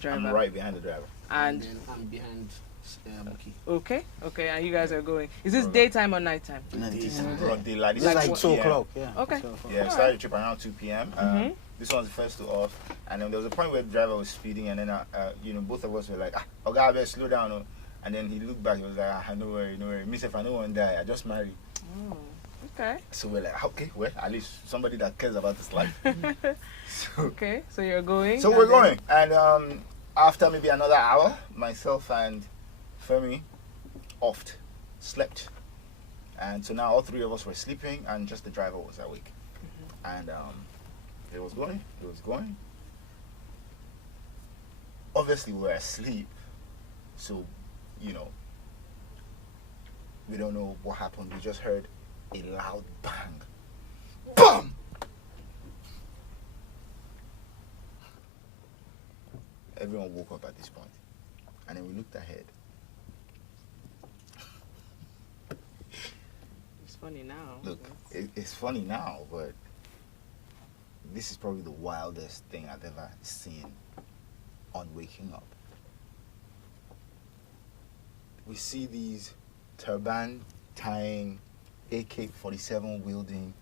driver. I'm right behind the driver. And then I'm behind Muki. Okay, and you guys are going. Is this daytime or nighttime? Broad daylight. This It's is like 2 2 o'clock. Yeah. Okay. Yeah, started the trip around 2 p.m. This was the first to off, and then there was a point where the driver was speeding, and then both of us were like, "Oh God, I better slow down." Oh. And then he looked back, he was like, "No worry, no worry. Miss, if I don't want to die, I just marry." Oh, okay. So we're like, "Okay, well, at least somebody that cares about this life." Okay, so you're going. So we're going, and after maybe another hour, myself and Femi slept, and so now all three of us were sleeping, and just the driver was awake, and it was going. Obviously, we were asleep, so we don't know what happened. We just heard a loud bang, BAM! Everyone woke up at this point, and then we looked ahead. It's funny now. Look, it's funny now, but this is probably the wildest thing I've ever seen on waking up. We see these turban tying, AK-47 wielding,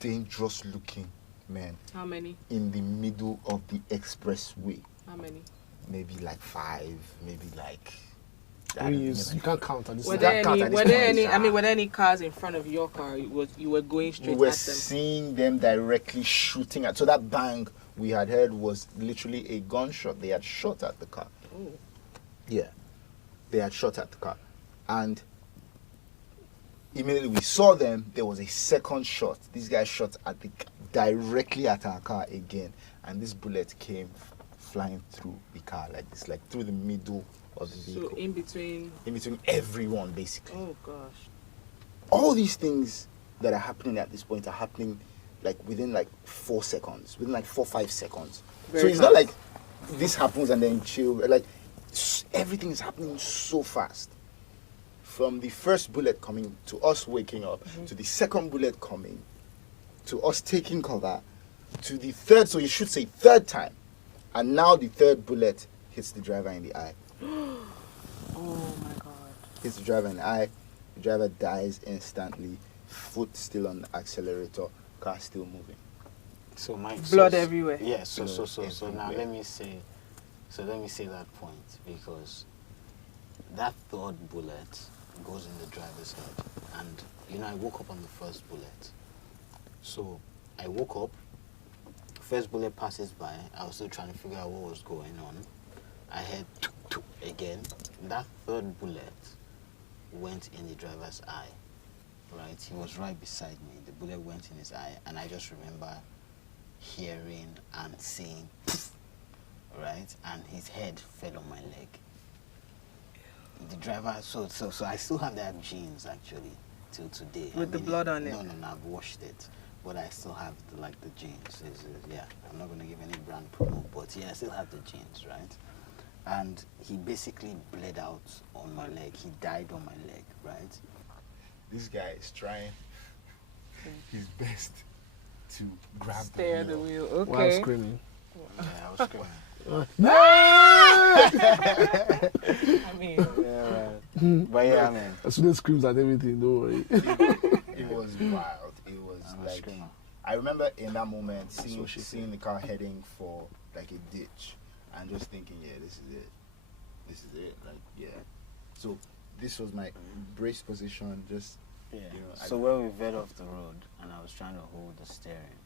dangerous looking men. How many? In the middle of the expressway. How many? Maybe like 5, maybe like. You can't count on this. Were there any cars in front of your car? You were going straight We were at them? seeing them directly shooting at. So that bang we had heard was literally a gunshot. They had shot at the car. Oh. Yeah, they had shot at the car, and immediately we saw them. There was a second shot. These guys shot at directly at our car again, and this bullet came flying through the car like this, like through the middle of the vehicle. So in between everyone, basically. Oh gosh. All these things that are happening at this point are happening like within like 4 seconds, within like 4-5 seconds. So it's not like this happens and then chill. Like everything is happening so fast. From the first bullet coming to us waking up, to the second bullet coming, to us taking cover, to the third, so you should say third time. And now the third bullet hits the driver in the eye. Oh my God. Hits the driver in the eye. The driver dies instantly. Foot still on the accelerator. Car still moving. So my blood everywhere. Yeah. So now everywhere. let me say that point, because that third bullet goes in the driver's head, and I woke up on the first bullet. So I woke up. First bullet passes by. I was still trying to figure out what was going on. I heard tuk tuk again. That third bullet went in the driver's eye. Right, he was right beside me. The bullet went in his eye, and I just remember hearing and seeing, right, and his head fell on my leg. The driver. So I still have that jeans actually till today. With the blood on it. No, I've washed it. But I still have the jeans. Yeah, I'm not going to give any brand promo, but yeah, I still have the jeans, right? And he basically bled out on my leg. He died on my leg, right? This guy is trying his best to grab Steer the wheel. Okay. While screaming. Yeah, I was screaming. I mean, yeah, right. But yeah, man. As soon as screams at everything, don't worry. It was wild. It was like, I remember in that moment seeing the car heading for like a ditch and just thinking, yeah, this is it. Like, yeah. So this was my brace position. Just So when we veered off the road and I was trying to hold the steering,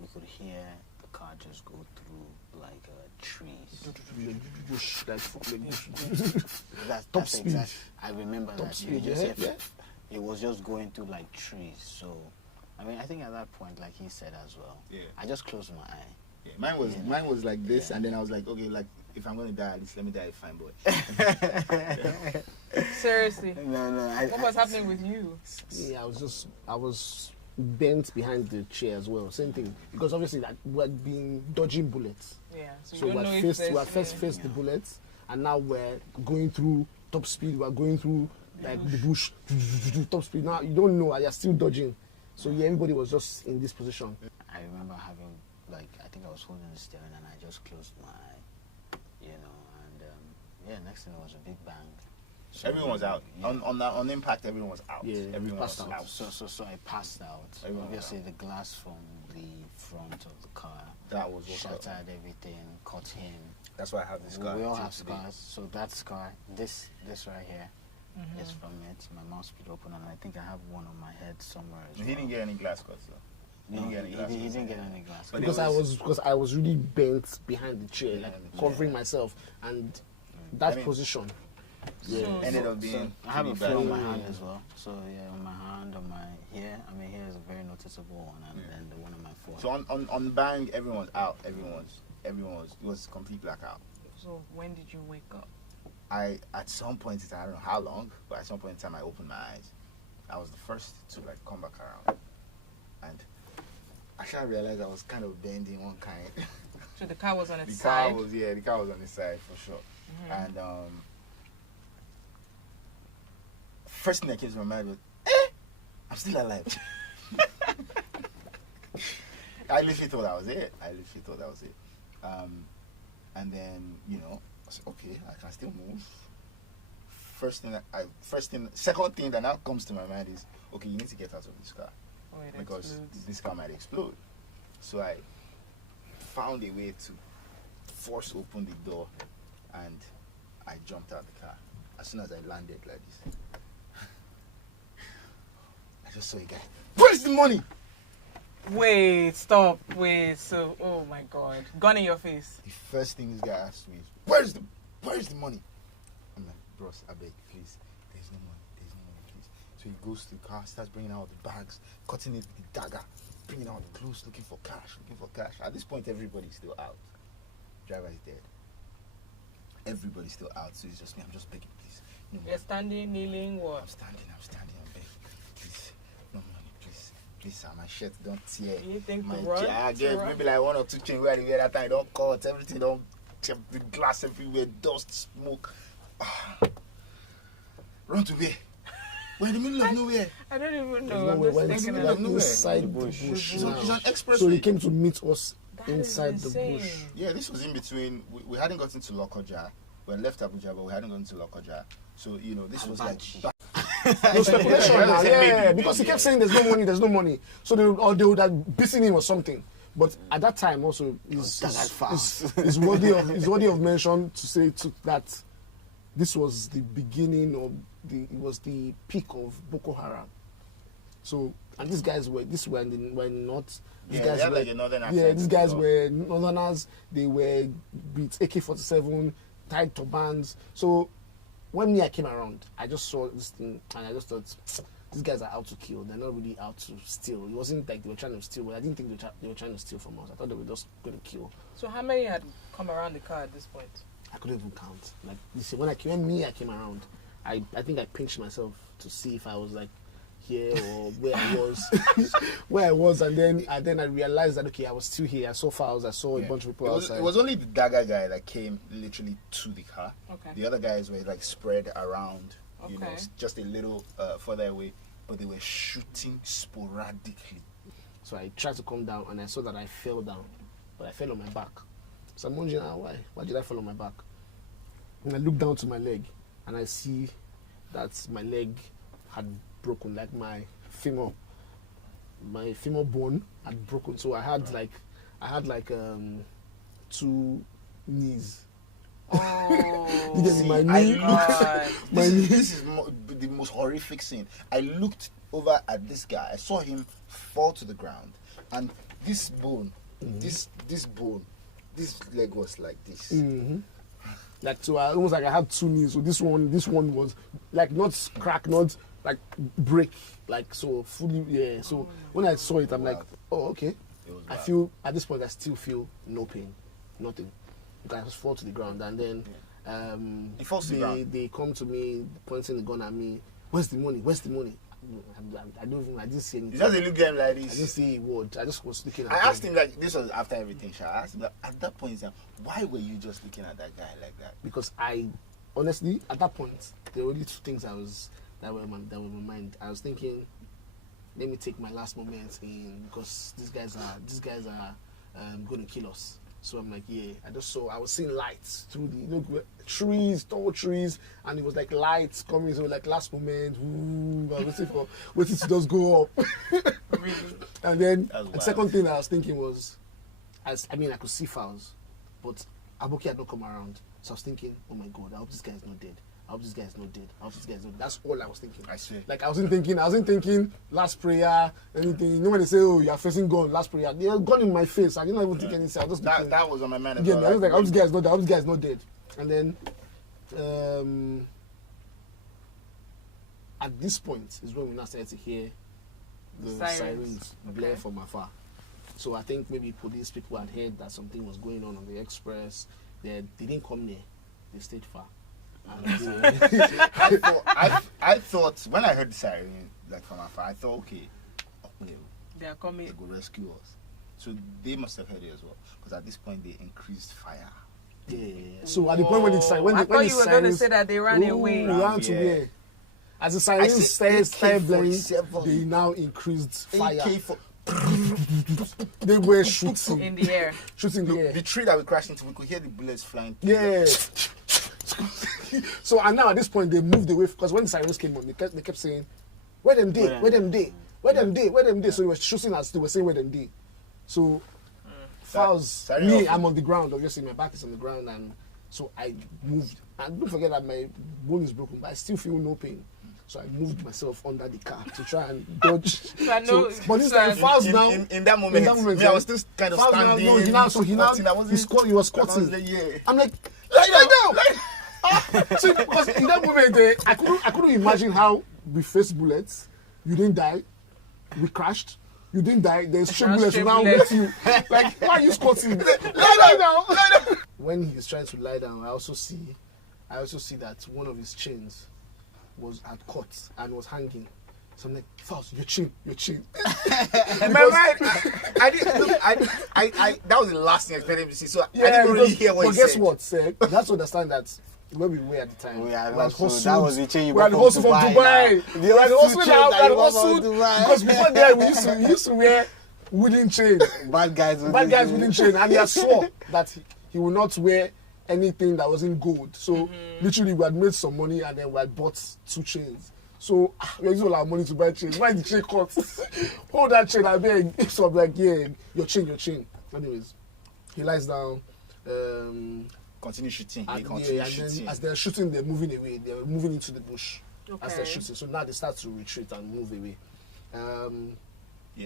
we could hear the car just go through like trees. That's exactly. I remember Top that. speed, It was just going through like trees. So, I mean, I think at that point, like he said as well, I just closed my eye. Yeah, mine was like this, and then I was like, okay, like if I'm gonna die, at least let me die a fine boy. seriously. No. What was happening with you? Yeah, I was bent behind the chair as well. Same thing, because obviously that we had been dodging bullets. Yeah. So we had first faced the bullets, and now we're going through top speed. We're going through like the bush, top speed. Now you don't know, you're still dodging. So yeah, everybody was just in this position. I remember having like, I think I was holding the steering and I just closed my eye, you know, and yeah, next thing was a big bang. So Everyone was out. Yeah. On impact, everyone was out. Yeah, everyone was passed out. out. So I passed out. Everyone was Obviously, the glass from the front of the car That was what shattered everything, cut him. That's why I have this scar. We all till have today. scars. So that scar, this right here, is from it. My mouth split open, and I think I have one on my head somewhere as well. He didn't get any glass cuts though. No, He didn't get any glass he cuts. didn't get any glass. But because I was really bent behind the chair, Yeah, like the covering myself, and that I mean, position. So- Ended up being. I have a pretty feel on bad. my hand as well. So yeah, on my hand, on my here. I mean, here is a very noticeable one, and then the one on my forehead. So on bang, everyone's out. Everyone was. It was complete blackout. So when did you wake up? At some point in time, I don't know how long, but at some point in time, I opened my eyes. I was the first to like come back around, and actually I realized I was kind of bending one kind. So the car was on its The car side. was the car was on the side for sure. And first thing that came to my mind was, I'm still alive. I literally thought that was it. And then, you know, I said, okay, I can still move. Second thing that now comes to my mind is, okay, you need to get out of this car Oh, it because explodes. this car might explode. So I found a way to force open the door and I jumped out the car. As soon as I landed like this, I just saw a guy. Where's the money? Wait, stop, wait. So, oh my God, gun in your face. The first thing this guy asked me is, where's the money? I'm like, bros, I beg, please. There's no money, please. So he goes to the car, starts bringing out the bags, cutting it with the dagger, bringing out the clothes, looking for cash. At this point, everybody's still out. Driver is dead. Everybody's still out, so it's just me. I'm just begging, please. No money. You're standing, kneeling, what? I'm standing, I'm begging. Please, no money, please, sir. My shirt don't tear. You think My to run? I To get run? maybe like one or two chains where I wear that time, don't cut, everything don't, the glass everywhere, dust, smoke. Run to where? We're in the middle of nowhere. I don't even There's know. no I'm way just when thinking it's of nowhere. inside the bush. bush. It's now. an expressway. So he came to meet us That is inside the insane. bush. Yeah, this was in between. We hadn't gotten to Lokoja. We had left Abuja, but we hadn't gotten to Lokoja. So, you know, this was like... No speculation now, yeah, because he kept saying there's no money. So they would have beaten him or something. But at that time also is worthy of mention to say that this was the beginning of it was the peak of Boko Haram. So and these guys were in the north. These Yeah, guys they had were, like a northern yeah, accent these as guys well. were northerners. They were with AK-47, tied turbans. So when I came around, I just saw this thing and I just thought, these guys are out to kill. They're not really out to steal. It wasn't like they were trying to steal. But I didn't think they were trying to steal from us. I thought they were just going to kill. So how many had come around the car at this point? I couldn't even count. Like you see, when I came around, I think I pinched myself to see if I was like here or where I was, and then I realized that okay, I was still here. I saw Falz, I saw a bunch of people outside. It was only the dagger guy that came literally to the car. Okay. The other guys were like spread around, you know, Okay. just a little further away, but they were shooting sporadically. So I tried to come down and I saw that I fell down, but I fell on my back. So I'm wondering why? Why did I fall on my back? And I look down to my leg and I see that my leg had broken, like my femur bone had broken. So I had like two knees. Oh, You get me? My I knee. looked, My knee. this is the most horrific scene. I looked over at this guy. I saw him fall to the ground, and this bone, this bone, this leg was like this. Like so, almost like I had two knees. So this one was like not crack, not like break, like so fully. Yeah. So when I saw it, I'm like, oh okay. It was I bad. feel at this point I still feel no pain, nothing. Because I just fall to the ground and then He falls to the ground. they come to me pointing the gun at me. Where's the money? Where's the money? I didn't see anything. He just looked at him like I didn't this. see a word. I just was looking at I asked him like this was after everything. I asked him like, at that point in time, why were you just looking at that guy like that? because I honestly at that point there were only two things that were in my mind. I was thinking, let me take my last moments in because these guys are going to kill us. So I'm like, yeah. I was seeing lights through the trees, tall trees, and it was like lights coming. So like last moment, I was waiting to just go up. Really? And then the second thing I was thinking was, I could see Falz, but Aboki had not come around. So I was thinking, oh my God, I hope this guy is not dead. I hope this guy is not dead. I hope this guy is not dead. That's all I was thinking. I see. Like I wasn't thinking last prayer, anything. You know when they say, oh, you are facing God, last prayer. They are gun in my face. I didn't even think anything. I was just that was on my mind. I was like, I hope this guy is not dead. I hope this guy is not dead. And then at this point is when we now started to hear the sirens blare from afar. So I think maybe police people had heard that something was going on the express. They didn't come near. They stayed far. I thought when I heard the siren like from afar, I thought, okay, they are coming. They go rescue us. So they must have heard it as well, because at this point they increased fire. Yeah. So at the point when the siren, I thought you were going to say that they ran away. Ran to where? As the sirens started blaring, they now increased fire. They were shooting in the air. Shooting in the air. The tree that we crashed into, we could hear the bullets flying. Yeah. So and now at this point they moved away, because when the sirens came on, they kept saying, "Where them day? Where them day? Where them day? Where them day?" So they were shooting as they were saying, "Where them day?" So Falz, I'm on the ground. Obviously, my back is on the ground, and so I moved. And don't forget that my bone is broken, but I still feel no pain. So I moved myself under the car to try and dodge. But this time, Falz now. In that moment, I was still kind of standing. He was squatting. I'm like, lie down. See, because in that moment, I couldn't imagine how we faced bullets. You didn't die. We crashed. You didn't die. There's straight bullets now with you. Like, why are you squatting? Lie down. When he's trying to lie down, I also see that one of his chains had caught and was hanging. So I'm like, Falz, your chain. That was the last thing I expected to see. So I didn't really hear what he said. But guess what, sir? You have to understand that where we were at the time. That was the chain you brought from Dubai. We had the hustle because before that we used to wear wooden chain. Bad guys wooden chain, and he had swore that he would not wear anything that wasn't gold. So literally we had made some money and then we had bought 2 chains. So we used all our money to buy chains. Why is the chain cut? Hold that chain, I beg. So I'm like, yeah, your chain. Anyways, he lies down. Continue shooting. And then as they're shooting, they're moving away. They're moving into the bush as they're shooting. So now they start to retreat and move away.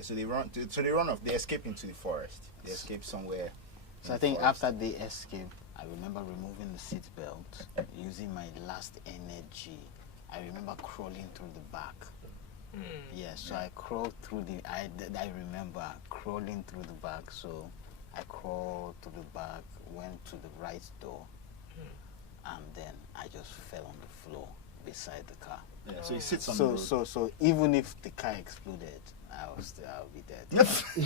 So they run off. They escape into the forest. They escape somewhere. So I think after they escape, I remember removing the seat belt, using my last energy. I remember crawling through the back. So I crawled through I remember crawling through the back. So I crawled to the back, went to the right door, and then I just fell on the floor beside the car. Yeah, so he sits on the road. So even if the car exploded, I'll be dead.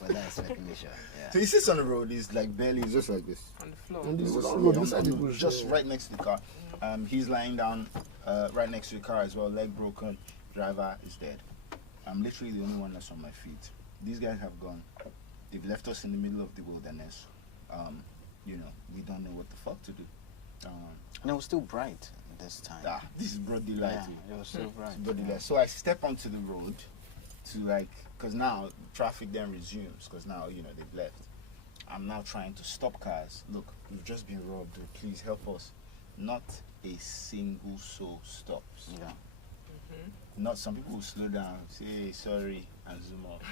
But that's speculation. Yeah. So he sits on the road. He's like barely, just like this on the floor. Beside the bush, just right next to the car. He's lying down right next to the car as well, leg broken. Driver is dead. I'm literally the only one that's on my feet. These guys have gone. They've left us in the middle of the wilderness. We don't know what the fuck to do. And it was still bright this time. This is broad daylight. Yeah, it was still bright. Broad daylight. So I step onto the road to because now traffic then resumes, because now, they've left. I'm now trying to stop cars. Look, we've just been robbed. Please help us. Not a single soul stops. Yeah. Not some people will slow down, say sorry, and zoom off.